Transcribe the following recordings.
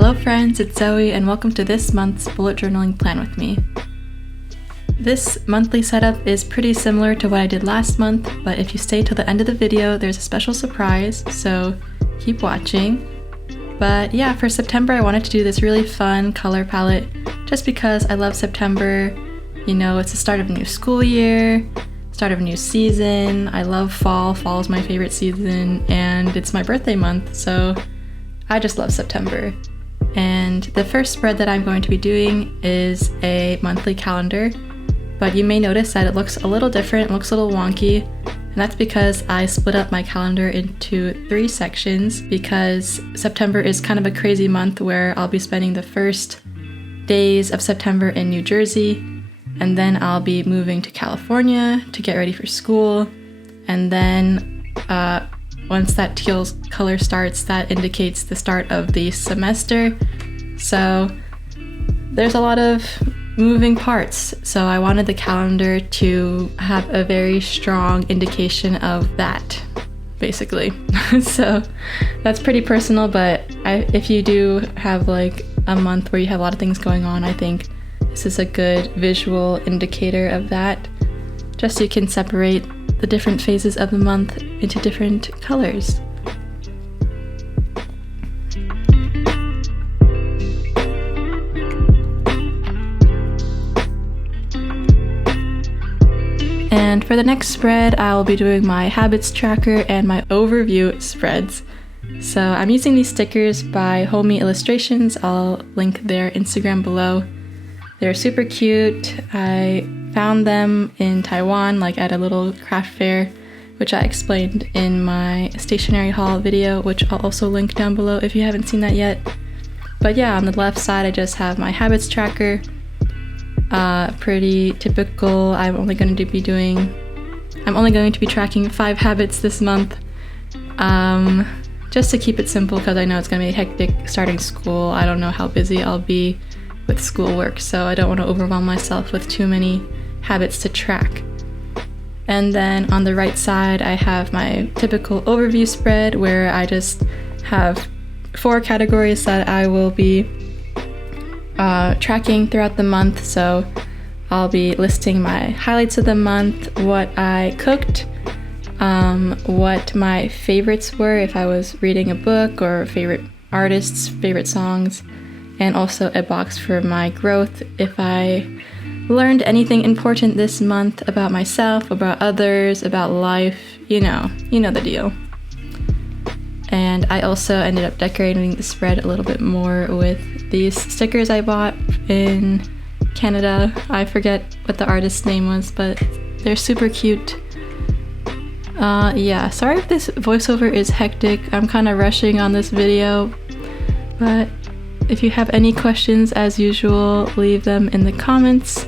Hello friends, it's Zoe and welcome to this month's bullet journaling plan with me. This monthly setup is pretty similar to what I did last month, but if you stay till the end of the video, there's a special surprise, so keep watching. But yeah, for September I wanted to do this really fun color palette just because I love September. You know, it's the start of a new school year, start of a new season. I love fall. Fall is my favorite season and it's my birthday month, so I just love September. And the first spread that I'm going to be doing is a monthly calendar, but you may notice that it looks a little different, it looks a little wonky, and that's because I split up my calendar into 3 sections because September is kind of a crazy month where I'll be spending the first days of September in New Jersey, and then I'll be moving to California to get ready for school, and then once that teal color starts, that indicates the start of the semester. So there's a lot of moving parts. So I wanted the calendar to have a very strong indication of that, basically. So that's pretty personal, but if you do have like a month where you have a lot of things going on, I think this is a good visual indicator of that, just so you can separate the different phases of the month into different colors. And for the next spread, I'll be doing my habits tracker and my overview spreads. So I'm using these stickers by homiillustration. I'll link their Instagram below. They're super cute. I found them in Taiwan, like at a little craft fair, which I explained in my stationery haul video, which I'll also link down below if you haven't seen that yet. But yeah, on the left side I just have my habits tracker. Pretty typical. I'm only going to be tracking 5 habits this month, just to keep it simple because I know it's going to be hectic starting school. I don't know how busy I'll be with schoolwork, so I don't want to overwhelm myself with too many habits to track. And then on the right side I have my typical overview spread where I just have 4 categories that I will be tracking throughout the month. So I'll be listing my highlights of the month, what I cooked, what my favorites were if I was reading a book, or favorite artists, favorite songs, and also a box for my growth if I learned anything important this month about myself, about others, about life, you know the deal. And I also ended up decorating the spread a little bit more with these stickers I bought in Canada. I forget what the artist's name was, but they're super cute. Yeah, sorry if this voiceover is hectic. I'm kind of rushing on this video, but if you have any questions, as usual, leave them in the comments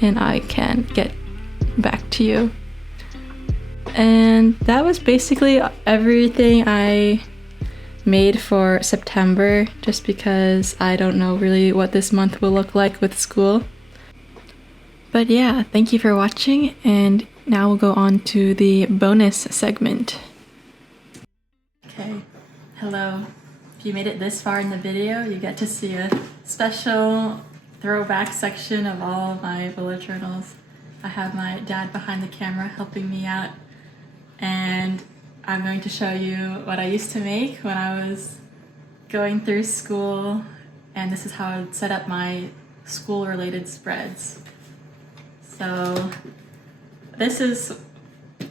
and I can get back to you. And that was basically everything I made for September, just because I don't know really what this month will look like with school. But yeah, thank you for watching, and now we'll go on to the bonus segment. Okay, hello. If you made it this far in the video, you get to see a special throwback section of all of my bullet journals. I have my dad behind the camera helping me out, and I'm going to show you what I used to make when I was going through school, and this is how I would set up my school-related spreads. So this is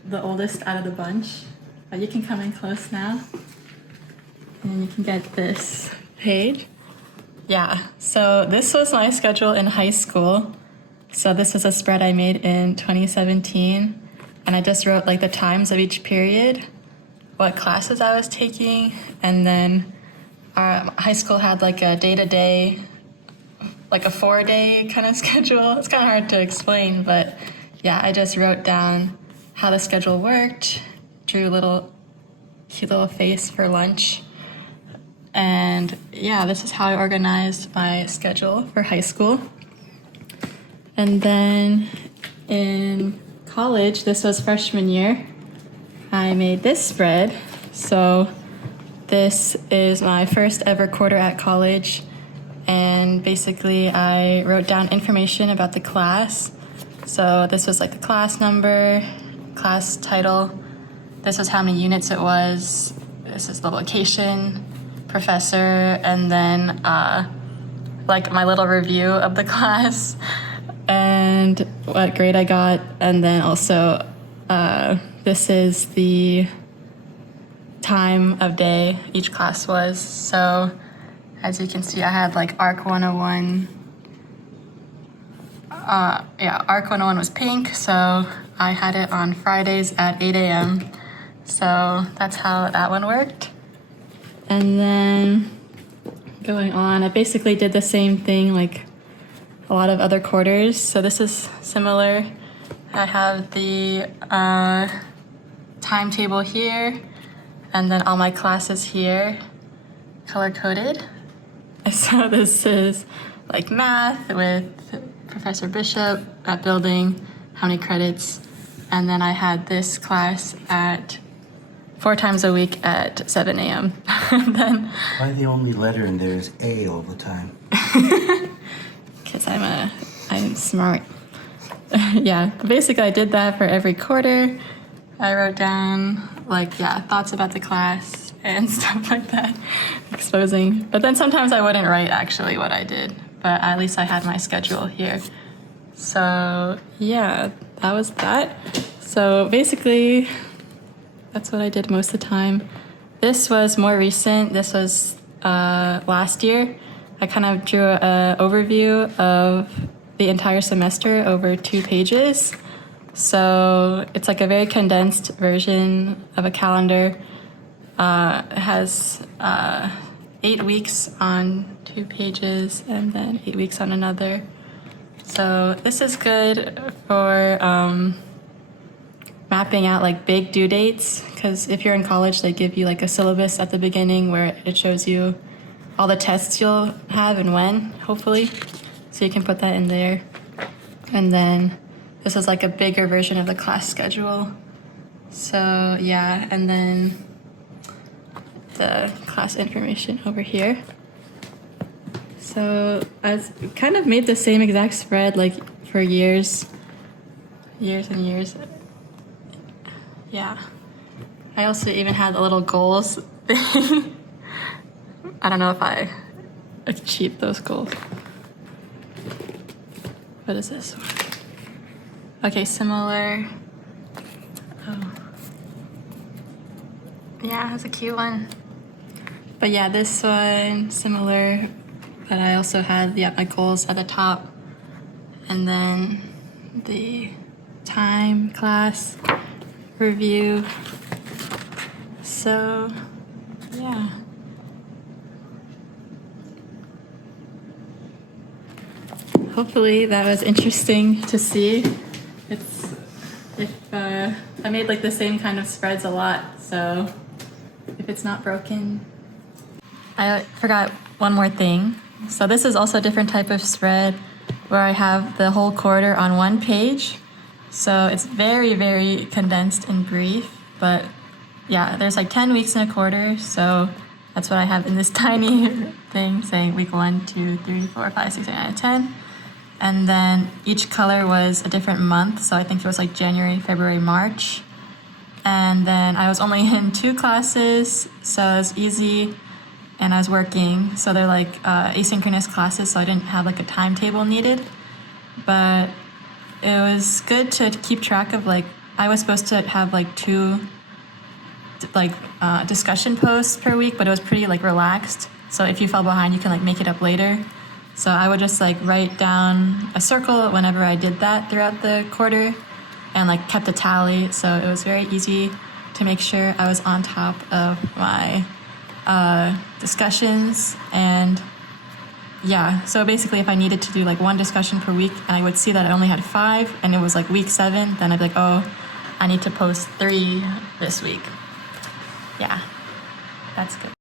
the oldest out of the bunch, but you can come in close now. And you can get this page. Yeah, so this was my schedule in high school. So this was a spread I made in 2017. And I just wrote like the times of each period, what classes I was taking. And then our high school had like a day-to-day, like a 4-day kind of schedule. It's kind of hard to explain, but yeah, I just wrote down how the schedule worked, drew a cute little face for lunch. And yeah, this is how I organized my schedule for high school. And then in college, this was freshman year, I made this spread. So this is my first ever quarter at college, and basically I wrote down information about the class. So this was like the class number, class title, this was how many units it was, this is the location, professor, and then like my little review of the class and what grade I got, and then also this is the time of day each class was. So as you can see, I had like ARC 101. ARC 101 was pink, so I had it on Fridays at 8 a.m. So that's how that one worked. And then going on, I basically did the same thing like a lot of other quarters. So this is similar. I have the timetable here, and then all my classes here, color-coded. So this is like math with Professor Bishop at building, how many credits, and then I had this class at 4 times a week at 7 a.m. Then why the only letter in there is A all the time? Because I'm smart. Yeah, basically I did that for every quarter. I wrote down like, thoughts about the class and stuff like that, exposing. But then sometimes I wouldn't write actually what I did, but at least I had my schedule here. So yeah, that was that. So basically, that's what I did most of the time. This was more recent. This was last year. I kind of drew an overview of the entire semester over 2 pages. So it's like a very condensed version of a calendar. It has 8 weeks on 2 pages and then 8 weeks on another. So this is good for mapping out like big due dates, because if you're in college, they give you like a syllabus at the beginning where it shows you all the tests you'll have and when, hopefully. So you can put that in there. And then this is like a bigger version of the class schedule. So yeah, and then the class information over here. So I've kind of made the same exact spread like for years and years. Yeah. I also even had the little goals thing. I don't know if I achieved those goals. What is this one? Okay, similar. Oh. Yeah, that's a cute one. But yeah, this one, similar. But I also had my goals at the top. And then the time, class, review. So, yeah. Hopefully that was interesting to see. I made like the same kind of spreads a lot, so if it's not broken. I forgot one more thing. So this is also a different type of spread where I have the whole quarter on 1 page. So it's very, very condensed and brief, but yeah, there's like 10 weeks in a quarter, so that's what I have in this tiny thing saying week 1, 2, 3, 4, 5, 6, 7, 8, 9, 10. And then each color was a different month, so I think it was like January, February, March. And then I was only in 2 classes, so it was easy, and I was working. So they're like asynchronous classes, so I didn't have like a timetable needed. But it was good to keep track of like, I was supposed to have like 2 discussion posts per week, but it was pretty like relaxed. So if you fell behind, you can like make it up later. So I would just like write down a circle whenever I did that throughout the quarter and like kept a tally. So it was very easy to make sure I was on top of my discussions. And yeah, so basically if I needed to do like 1 discussion per week and I would see that I only had 5 and it was like week 7, then I'd be like, oh, I need to post 3 this week. Yeah, that's good.